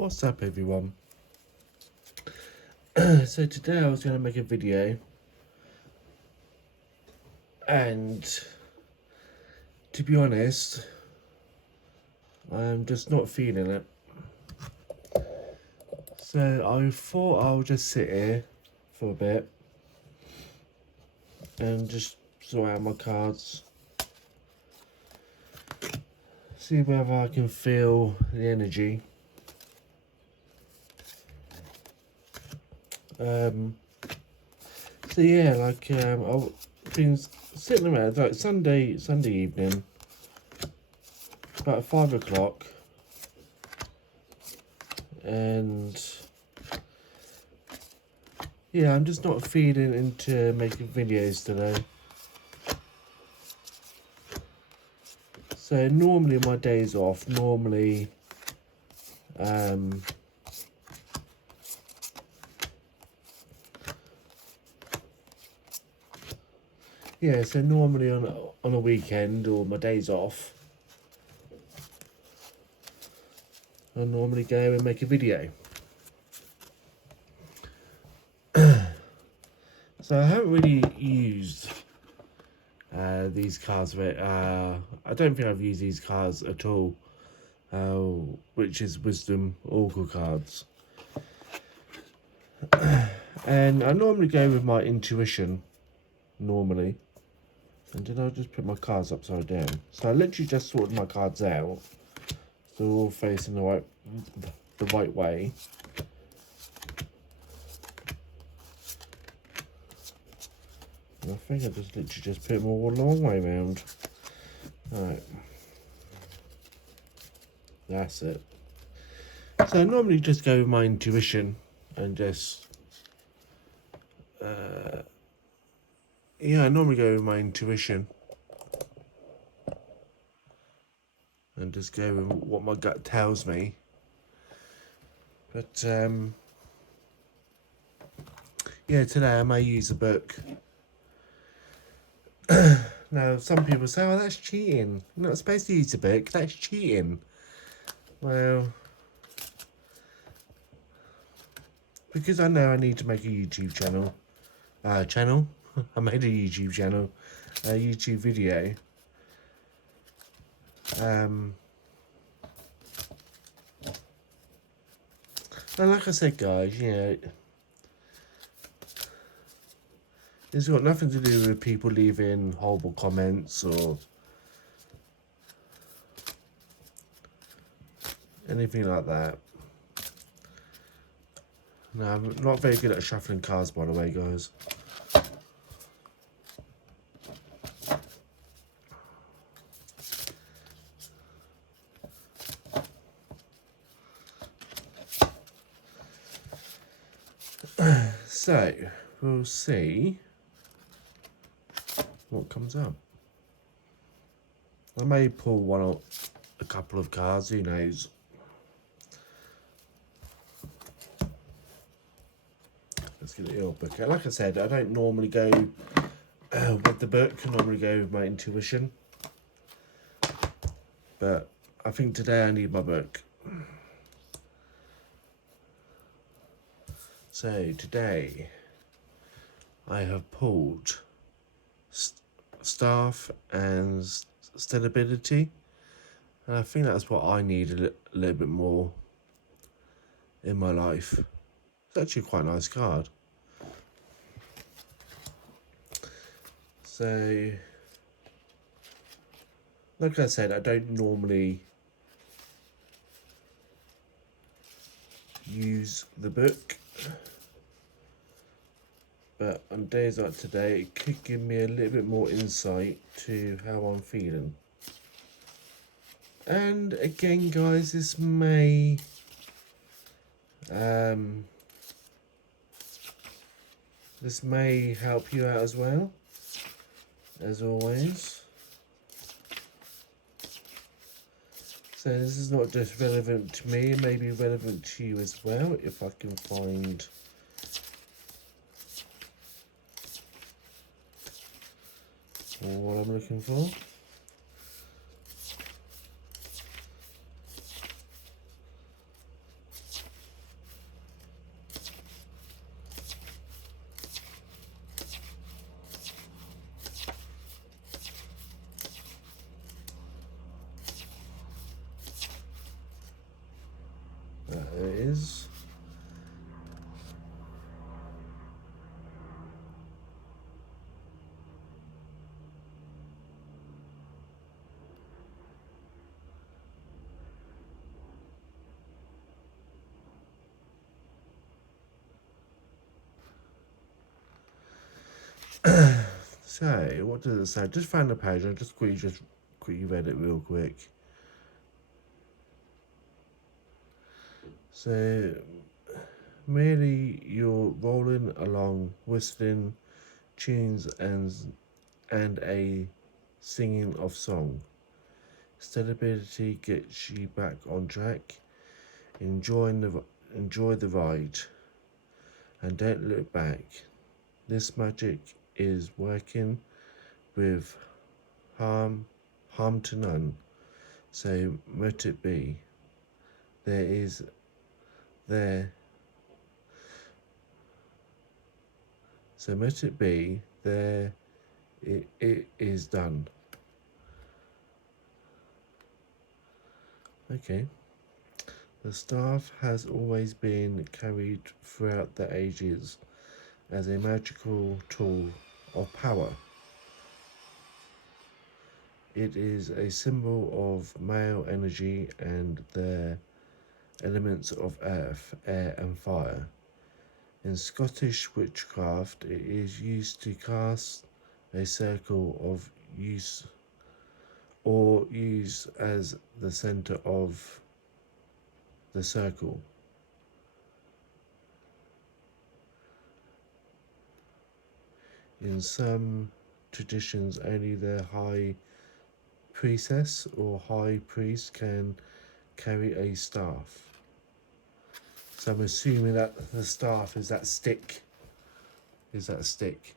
What's up, everyone? So today I was going to make a video, and to be honest, I'm just not feeling it. So I thought I'll just sit here for a bit and just sort out my cards, see whether I can feel the energy. So yeah, I've been sitting around like Sunday evening, about 5 o'clock, and yeah, I'm just not feeling into making videos today. So normally my days off, so normally on a weekend or my days off, I normally go and make a video. So I haven't really used these cards. I don't think I've used these cards at all, which is Wisdom Oracle cards. And I normally go with my intuition, normally. And did I just put my cards upside down? So I literally just sorted my cards out. They're all facing the right way. And I think I just literally just put them all the long way round. Alright. That's it. So I normally just go with my intuition and just I normally go with my intuition and just go with what my gut tells me. But today I may use a book. Now some people say, "Oh, that's cheating. You're not supposed to use a book. That's cheating." Well, because I know I need to make a YouTube channel. I made a YouTube channel, a YouTube video. And like I said, guys, it's got nothing to do with people leaving horrible comments or anything like that. No, I'm not very good at shuffling cards, by the way, guys. So, we'll see what comes up. I may pull one or a couple of cards, who knows. Let's get the old book out. Like I said, I don't normally go with the book. I normally go with my intuition. But I think today I need my book. So today I have pulled staff and stability, and I think that's what I need a little bit more in my life. It's actually quite a nice card. So, like I said, I don't normally use the book, but on days like today, it could give me a little bit more insight to how I'm feeling. And again, guys, this may help you out as well, as always. So this is not just relevant to me, it may be relevant to you as well, if I can find what I'm looking for. So, what does it say? Just found the page. I just quickly read it real quick. So, merely you're rolling along, whistling tunes and a singing of song. Stability gets you back on track. Enjoy the ride, and don't look back. This magic is working with harm to none. So let it be. There is there. So let it be. There, it is done. Okay. The staff has always been carried throughout the ages as a magical tool of power. It is a symbol of male energy and the elements of earth, air, and fire. In Scottish witchcraft, it is used to cast a circle of use or use as the center of the circle. In some traditions, only the high priestess or high priest can carry a staff. So I'm assuming that the staff is that stick. Is that a stick?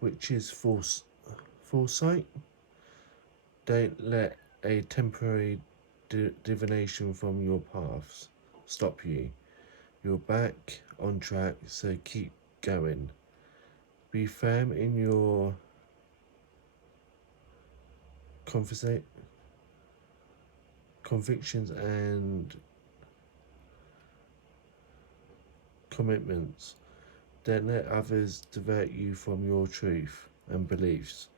Which is foresight. Don't let a temporary divination from your paths stop you. You're back on track, so keep going. Be firm in your convictions and commitments. Don't let others divert you from your truth and beliefs.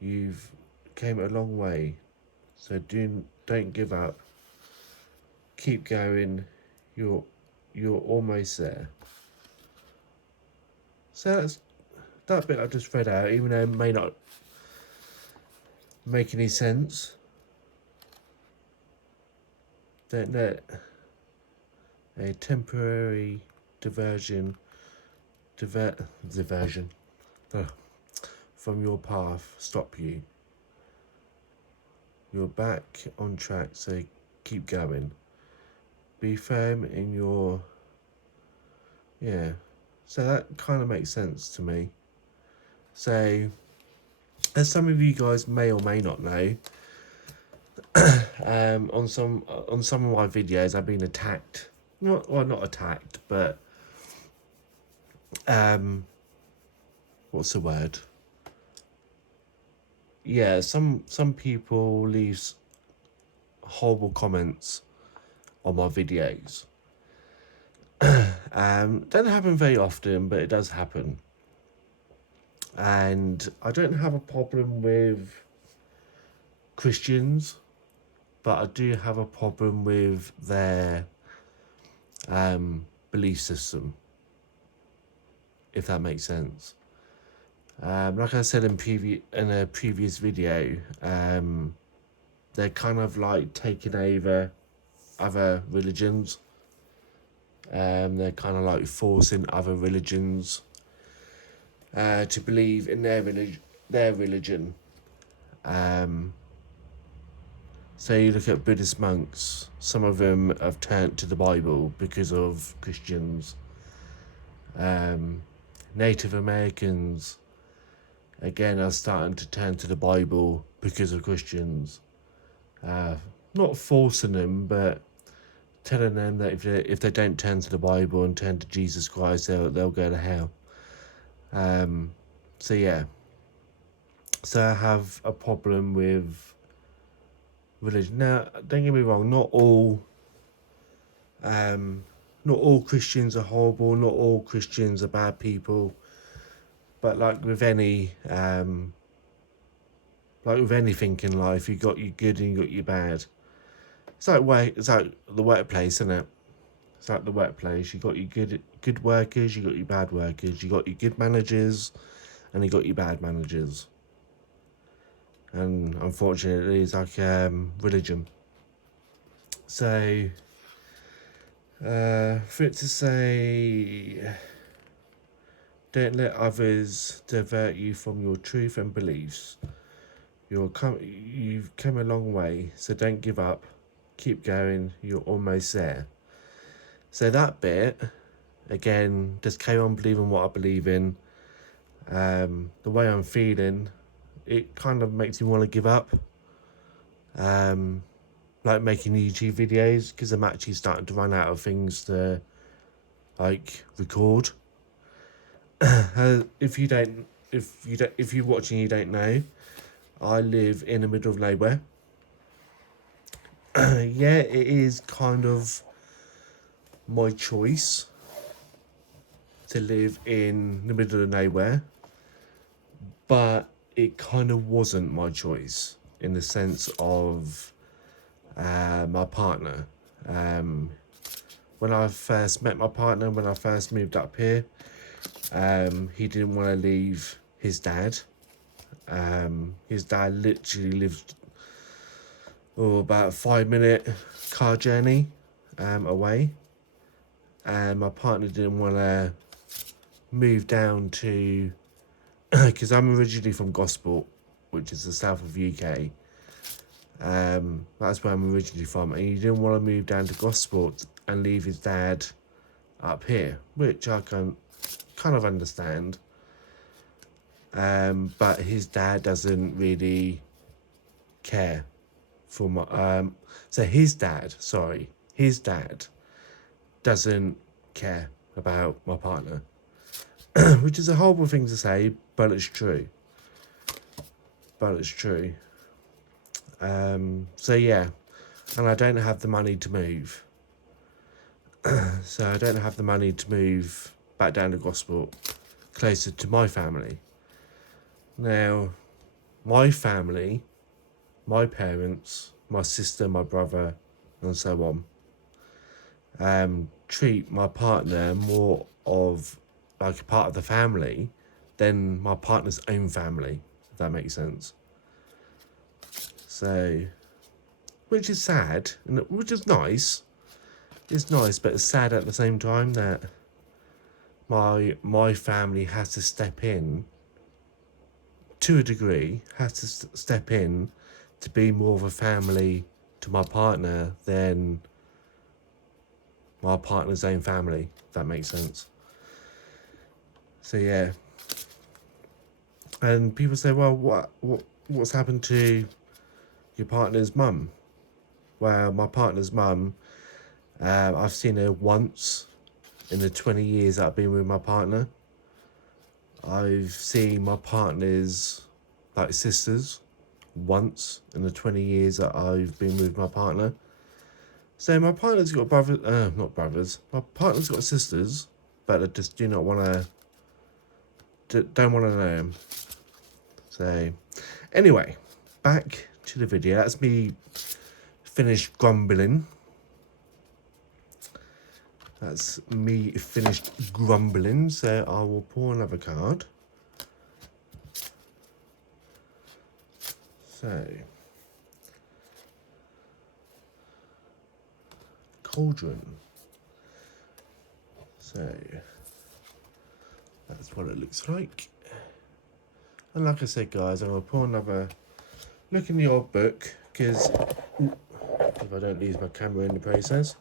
You've came a long way, so don't give up. Keep going. You're almost there. So that's that bit I just read out, even though it may not make any sense. Don't let a temporary diversion from your path stop you. You're back on track, so keep going. Be firm in your so that kind of makes sense to me. So, as some of you guys may or may not know, on some of my videos I've been attacked. Not attacked, but what's the word? Yeah, some people leave horrible comments on my videos. Doesn't happen very often, but it does happen. And I don't have a problem with Christians, but I do have a problem with their belief system, if that makes sense. Like I said in a previous video, they're kind of like taking over other religions. They're kind of like forcing other religions to believe in their religion. So you look at Buddhist monks, some of them have turned to the Bible because of Christians. Native Americans, again, are starting to turn to the Bible because of Christians. Not forcing them, but telling them that if they don't turn to the Bible and turn to Jesus Christ, they'll go to hell. So yeah. So I have a problem with religion. Now, don't get me wrong, not all Christians are horrible, not all Christians are bad people. But like with anything in life, you got your good and you got your bad. it's like the workplace, isn't it? It's like the workplace. You got your good workers, you got your bad workers, you got your good managers, and you got your bad managers. And unfortunately, it's like religion. So, for it to say, don't let others divert you from your truth and beliefs. You've come a long way, so don't give up. Keep going. You're almost there. So that bit, again, just carry on believing what I believe in. The way I'm feeling, it kind of makes me want to give up. Like making YouTube videos, because I'm actually starting to run out of things to like record. If you're watching, you don't know, I live in the middle of nowhere. Yeah, it is kind of my choice to live in the middle of nowhere, but it kind of wasn't my choice in the sense of my partner. When I first met my partner, when I first moved up here, he didn't want to leave his dad. His dad literally lived about a 5-minute car journey away, and my partner didn't want to move down to because I'm originally from Gosport, which is the south of UK. That's where I'm originally from, and he didn't want to move down to Gosport and leave his dad up here, which I can kind of understand. But his dad doesn't really care for my so his dad doesn't care about my partner. Which is a horrible thing to say, but it's true. So yeah, and I don't have the money to move. So I don't have the money to move back down to Gosport, closer to my family. Now, my family, my parents, my sister, my brother, and so on, treat my partner more of like a part of the family than my partner's own family, if that makes sense. So, which is sad, and which is nice. It's nice, but it's sad at the same time that my family has to step in, to a degree, has to step in to be more of a family to my partner than my partner's own family, if that makes sense. So yeah. And people say, well, what's happened to your partner's mum? Well, my partner's mum, I've seen her once in the 20 years that I've been with my partner. I've seen my partner's like sisters once in the 20 years that I've been with my partner. So my partner's got not brothers. My partner's got sisters, but I just don't want to know them. So anyway, back to the video. That's me finished grumbling. So I will pour another card. So, cauldron. So, that's what it looks like. And like I said, guys, I'm going to pour another look in the old book, because if I don't lose my camera in the process.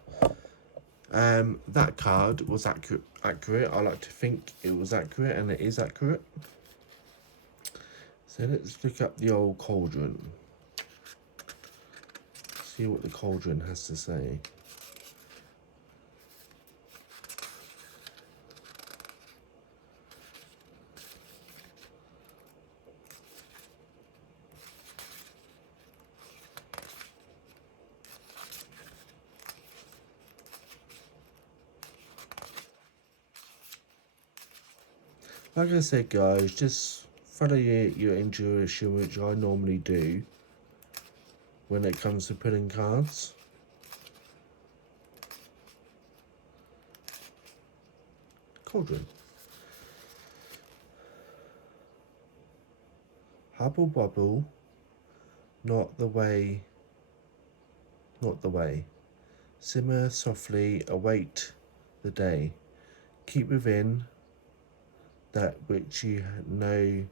That card was accurate. I like to think it was accurate, and it is accurate. So let's look up the old cauldron. See what the cauldron has to say. Like I said, guys, just follow your intuition, which I normally do when it comes to pulling cards. cauldron. Hubble bubble, not the way, not the way. Simmer softly, await the day. Keep within that which you know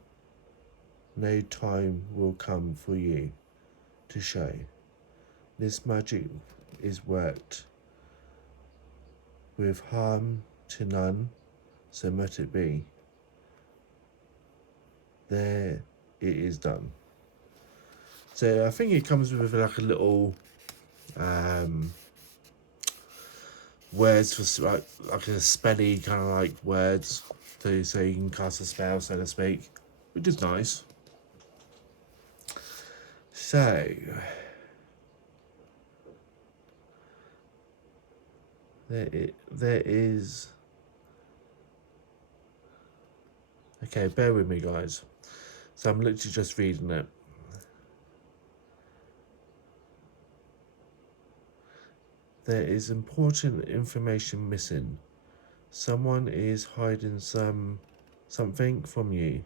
no time will come for you to show. This magic is worked with harm to none, so let it be. There it is done. So I think it comes with like a little words for like a spelly kind of like words so you can cast a spell, so to speak, which is nice. So there is. Okay, bear with me, guys. So I'm literally just reading it. There is important information missing. Someone is hiding something from you.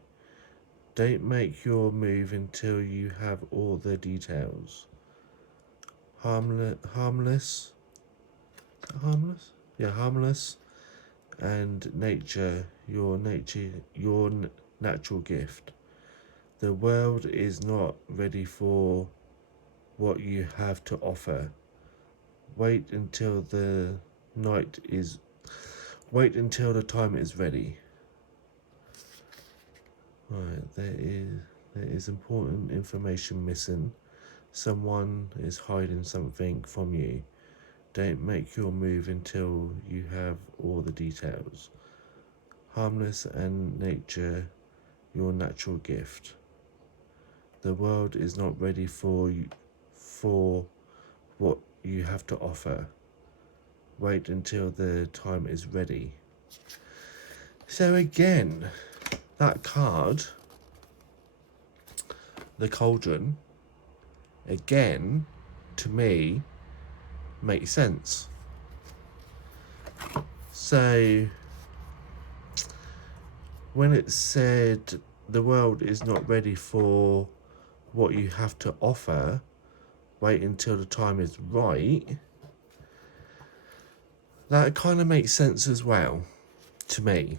Don't make your move until you have all the details. Harmless? Yeah, harmless. And nature, your natural gift. The world is not ready for what you have to offer. Wait until the time is ready. Right, there is important information missing. Someone is hiding something from you. Don't make your move until you have all the details. Harmless and nature, your natural gift. The world is not ready for what you have to offer. Wait until the time is ready. So again, that card, the cauldron, again, to me, makes sense. So when it said the world is not ready for what you have to offer, wait until the time is right, that kind of makes sense as well to me,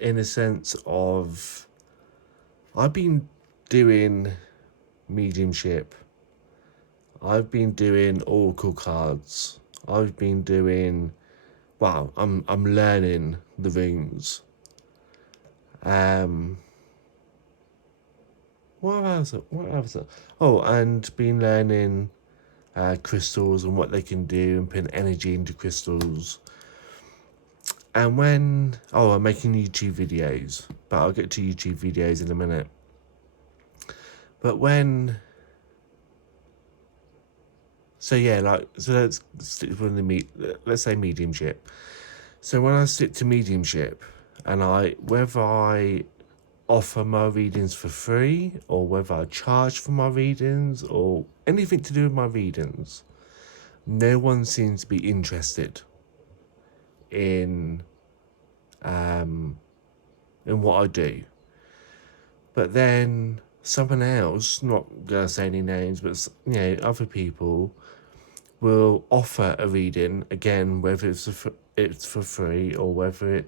in a sense of I've been doing mediumship, I've been doing oracle cards, I've been doing, well, I'm learning the runes. What else? Oh, and been learning crystals and what they can do and putting energy into crystals. And I'm making YouTube videos, but I'll get to YouTube videos in a minute. But let's stick with let's say mediumship. So when I stick to mediumship, and whether I offer my readings for free or whether I charge for my readings or anything to do with my readings, no one seems to be interested in what I do. But then someone else, not gonna say any names, but other people will offer a reading again, whether it's for free or whether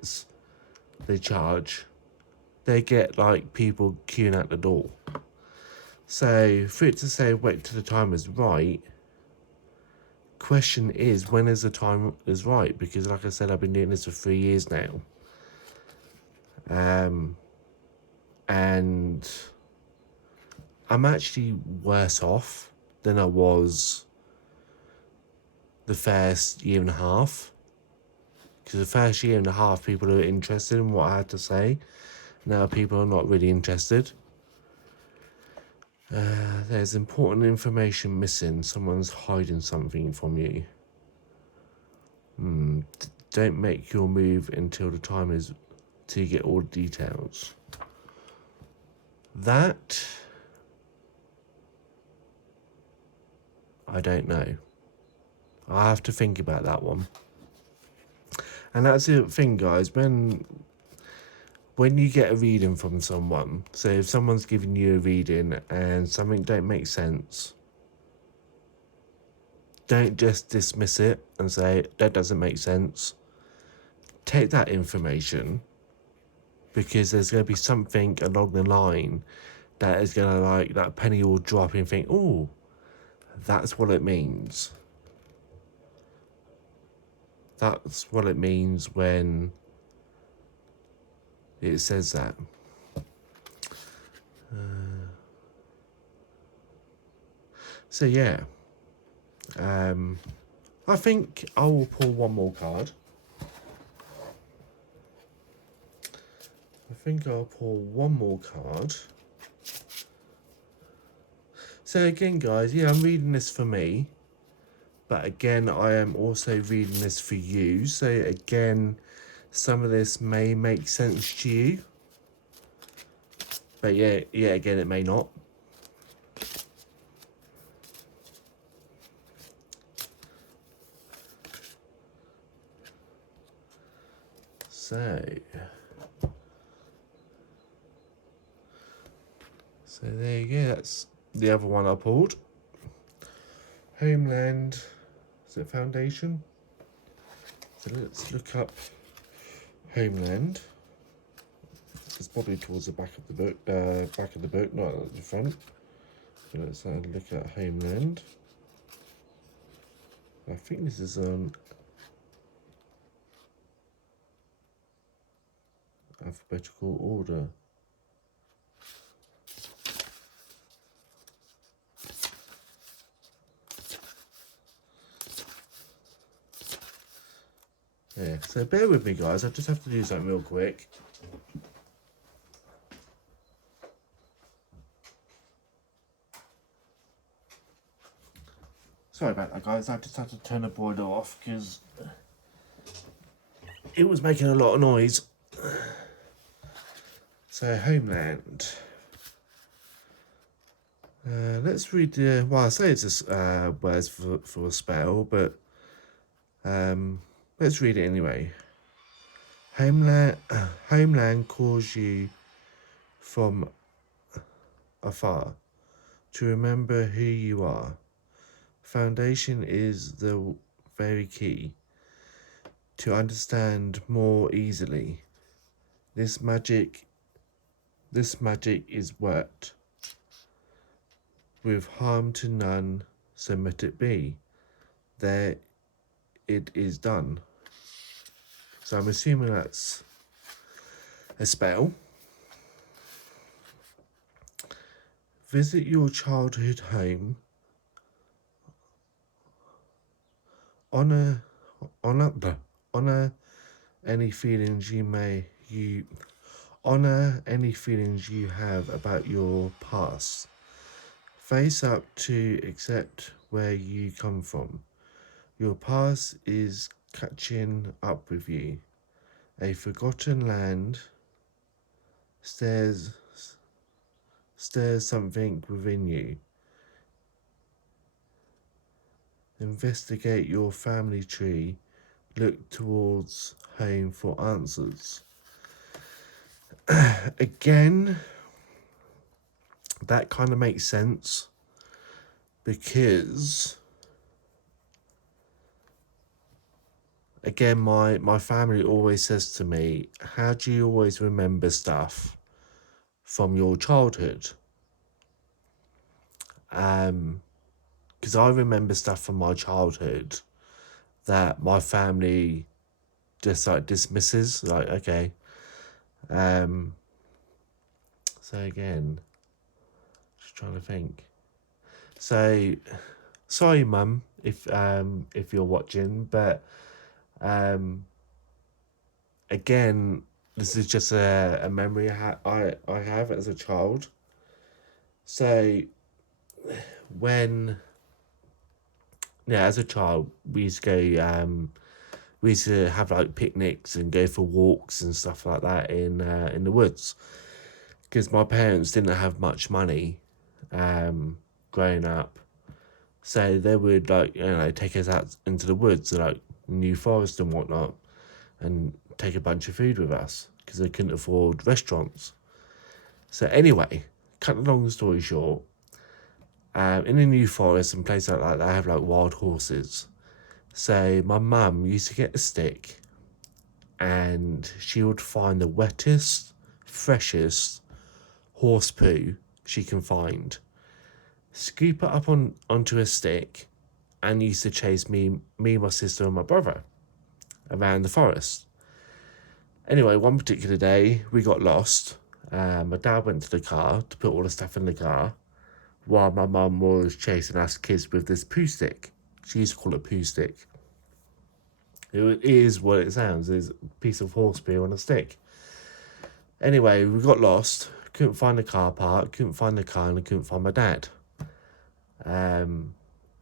they charge. They get like people queuing at the door. So for it to say wait till the time is right, question is when is the time is right? Because like I said, I've been doing this for 3 years now. And I'm actually worse off than I was the first year and a half. Because the first year and a half, people were interested in what I had to say. Now people are not really interested. There's important information missing. Someone's hiding something from you. Don't make your move until the time is to get all the details. That, I don't know. I have to think about that one. And that's the thing, guys. When you get a reading from someone, so if someone's giving you a reading and something don't make sense, don't just dismiss it and say that doesn't make sense. Take that information, because there's going to be something along the line that is going to, like, that penny will drop and think, oh, that's what it means. That's what it means when it says that. So yeah, I think I will pull one more card. I think I'll pull one more card. So again, guys, yeah, I'm reading this for me, but again, I am also reading this for you. So again, some of this may make sense to you, but yeah, again, it may not. So there you go. That's the other one I pulled. Homeland. Is it Foundation? So let's look up Homeland. It's probably towards the back of the book. Not at the front. So let's look at Homeland. I think this is on alphabetical order. Yeah, so bear with me, guys. I just have to do something real quick. Sorry about that, guys. I just had to turn the boiler off because it was making a lot of noise. So, Homeland. Let's read the... Well, I say it's just words for a spell, but let's read it anyway. Homeland calls you from afar to remember who you are. Foundation is the very key to understand more easily. This magic is worked with harm to none, so let it be. There it is done. So I'm assuming that's a spell. Visit your childhood home. Honor any feelings honor any feelings you have about your past. Face up to accept where you come from. Your past is catching up with you. A forgotten land stirs something within you. Investigate your family tree. Look towards home for answers. Again, that kind of makes sense because, again, my family always says to me, how do you always remember stuff from your childhood? Because I remember stuff from my childhood that my family just like dismisses, like, okay. So again, just trying to think. So sorry, Mum, if you're watching, but again, this is just a memory I have as a child. So as a child, we used to go, we used to have like picnics and go for walks and stuff like that in the woods, because my parents didn't have much money growing up, so they would, like, take us out into the woods, like New Forest and whatnot, and take a bunch of food with us because they couldn't afford restaurants. So anyway, cut the long story short, in the New Forest and places like that, they have like wild horses. So my mum used to get a stick and she would find the wettest, freshest horse poo she can find, scoop it up onto a stick, and used to chase me, my sister, and my brother around the forest. Anyway, one particular day we got lost. My dad went to the car to put all the stuff in the car, while my mum was chasing us kids with this poo stick. She used to call it poo stick. It is what it sounds. It's a piece of horse poo on a stick. Anyway, we got lost. Couldn't find the car park. Couldn't find the car, and I couldn't find my dad.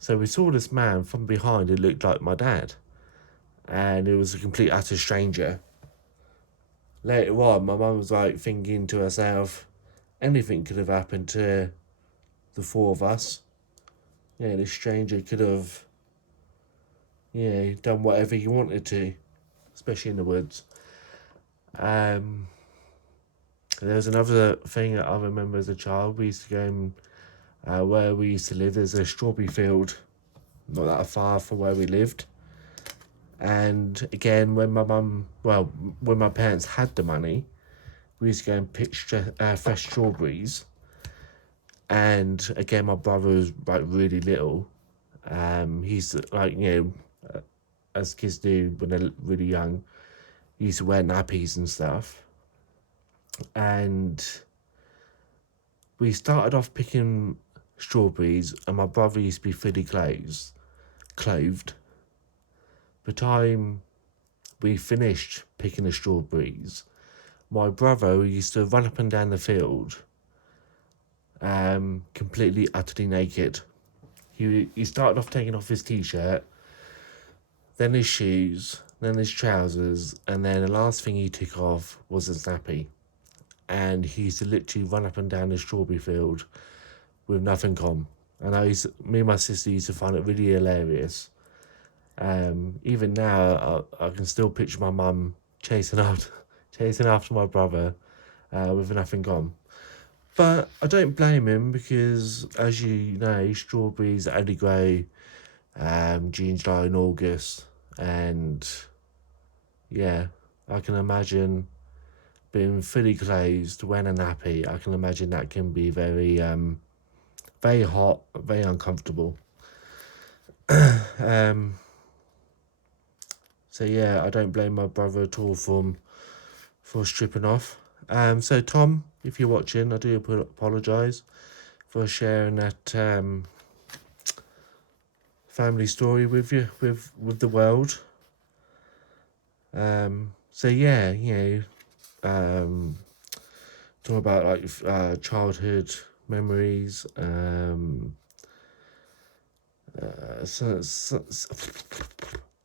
So we saw this man from behind who looked like my dad, and it was a complete utter stranger. Later on, my mum was like thinking to herself, anything could have happened to the four of us. Yeah, this stranger could have, done whatever he wanted to, especially in the woods. There was another thing that I remember as a child. We used to go where we used to live. There's a strawberry field not that far from where we lived. And again, when my parents had the money, we used to go and pick fresh strawberries. And again, my brother was like really little. He's like, as kids do when they're really young, he used to wear nappies and stuff. And we started off picking strawberries, and my brother used to be fully clothed. By the time we finished picking the strawberries, my brother used to run up and down the field, completely, utterly naked. He started off taking off his t-shirt, then his shoes, then his trousers, and then the last thing he took off was his nappy. And he used to literally run up and down the strawberry field with nothing on. And me and my sister used to find it really hilarious. Even now, I can still picture my mum chasing after my brother with nothing on. But I don't blame him because, as you know, strawberries only grow June, July, and August. And yeah, I can imagine being fully clothed, wearing a nappy. I can imagine that can be very, very hot, very uncomfortable. So yeah, I don't blame my brother at all for stripping off. So Tom, if you're watching, I do apologise for sharing that family story with you, with the world. So yeah, talking about like childhood memories.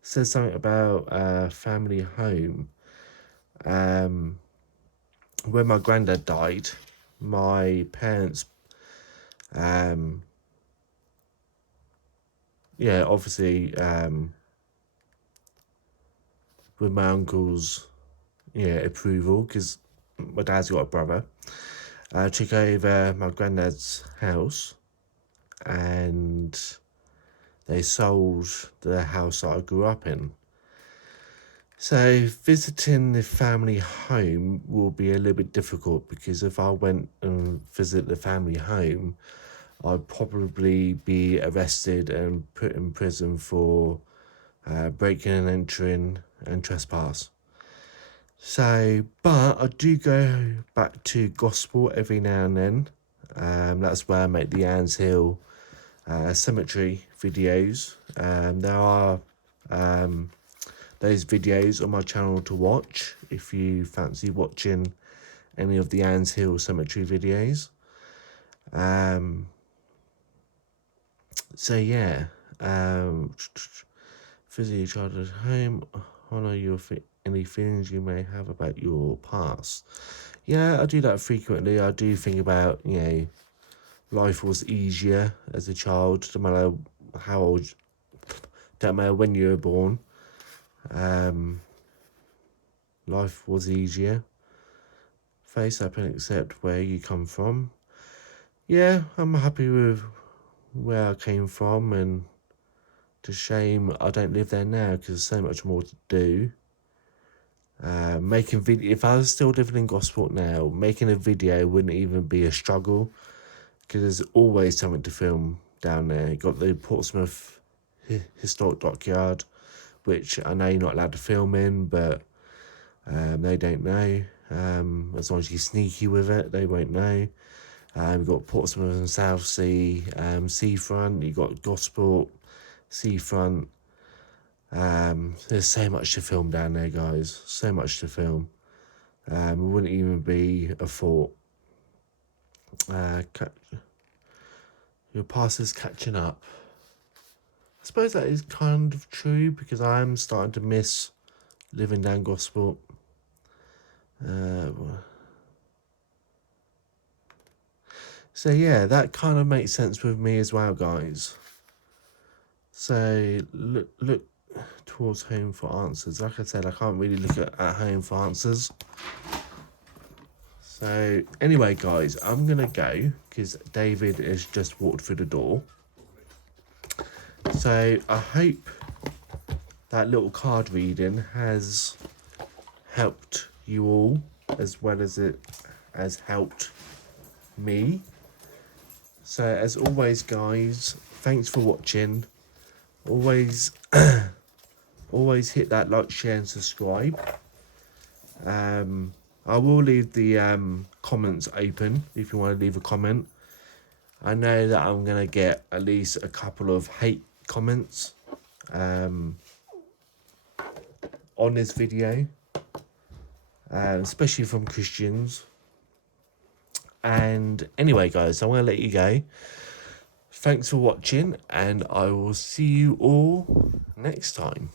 Says something about family home. When my granddad died, my parents, obviously, with my uncle's, approval, because my dad's got a brother, took over my granddad's house, and they sold the house that I grew up in. So visiting the family home will be a little bit difficult, because if I went and visit the family home, I'd probably be arrested and put in prison for breaking and entering and trespass. So, but I do go back to gospel every now and then. That's where I make the Anns Hill cemetery videos. There are those videos on my channel to watch if you fancy watching any of the Anns Hill cemetery videos. So yeah, visit your childhood home, honour any feelings you may have about your past. Yeah, I do that frequently. I do think about, life was easier as a child, no matter how old, don't matter when you were born. life was easier. Face up and accept where you come from. Yeah, I'm happy with where I came from, and it's a shame I don't live there now because there's so much more to do. Making video, if I was still living in Gosport now, making a video wouldn't even be a struggle because there's always something to film down there. You got the Portsmouth Historic Dockyard, which I know you're not allowed to film in, but they don't know. As long as you're sneaky with it, they won't know. You've got Portsmouth and Southsea seafront. You've got Gosport seafront. There's so much to film down there, guys. So much to film. It wouldn't even be a thought. Your past is catching up. I suppose that is kind of true because I am starting to miss living down Gosport. So yeah, that kind of makes sense with me as well, guys. So look towards home for answers. Like I said, I can't really look at home for answers. So anyway, guys, I'm gonna go because David has just walked through the door. So I hope that little card reading has helped you all as well as it has helped me. So as always, guys, thanks for watching. Always hit that like, share and subscribe. I will leave the comments open if you want to leave a comment. I know that I'm going to get at least a couple of hate comments on this video, especially from Christians. And anyway, guys, I'm going to let you go. Thanks for watching, and I will see you all next time.